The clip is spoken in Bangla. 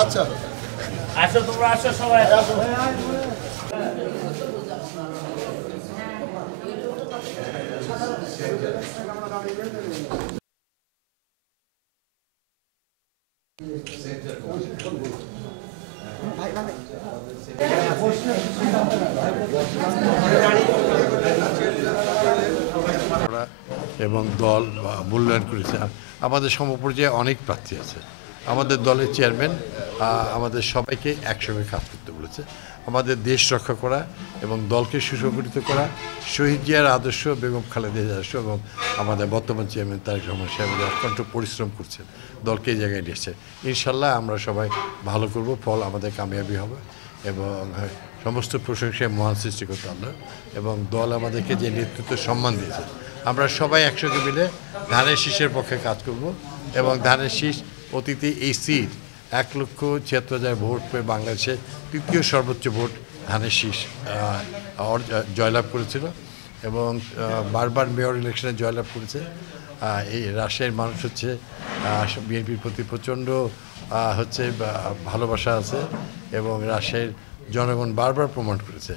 আচ্ছা আসো তোমরা আসো সবাই এবং দল মূল্যায়ন করেছে। আমাদের সমপর্যায়ে অনেক প্রার্থী আছে। আমাদের দলের চেয়ারম্যান আমাদের সবাইকে একসঙ্গে কাজ করতে বলেছে। আমাদের দেশ রক্ষা করা এবং দলকে সুসংগঠিত করা, শহীদ জিয়ার আদর্শ, বেগম খালেদা জিয়ার আদর্শ এবং আমাদের বর্তমান চেয়ারম্যান তারেক রহমান সাহেব অত্যন্ত পরিশ্রম করছেন, দলকে এই জায়গায় নিয়েছে। ইনশাল্লাহ আমরা সবাই ভালো করব, ফল আমাদের কামিয়াবি হবে এবং সমস্ত প্রশংসায় মহান সৃষ্টিকর্তা আল্লাহ এবং দল আমাদেরকে যে নেতৃত্ব সম্মান দিয়েছে, আমরা সবাই একসঙ্গে মিলে ধানের শীষের পক্ষে কাজ করব এবং ধানের শীষ অতীতে এই সিট 1,76,000 ভোট পেয়ে বাংলাদেশে তৃতীয় সর্বোচ্চ ভোট ধানের শীষ জয়লাভ করেছিল এবং বারবার মেয়র ইলেকশনে জয়লাভ করেছে। এই রাজশাহীর মানুষ হচ্ছে বিএনপির প্রতি প্রচণ্ড ভালোবাসা আছে এবং রাজশাহীর জনগণ বারবার প্রমাণ করেছে।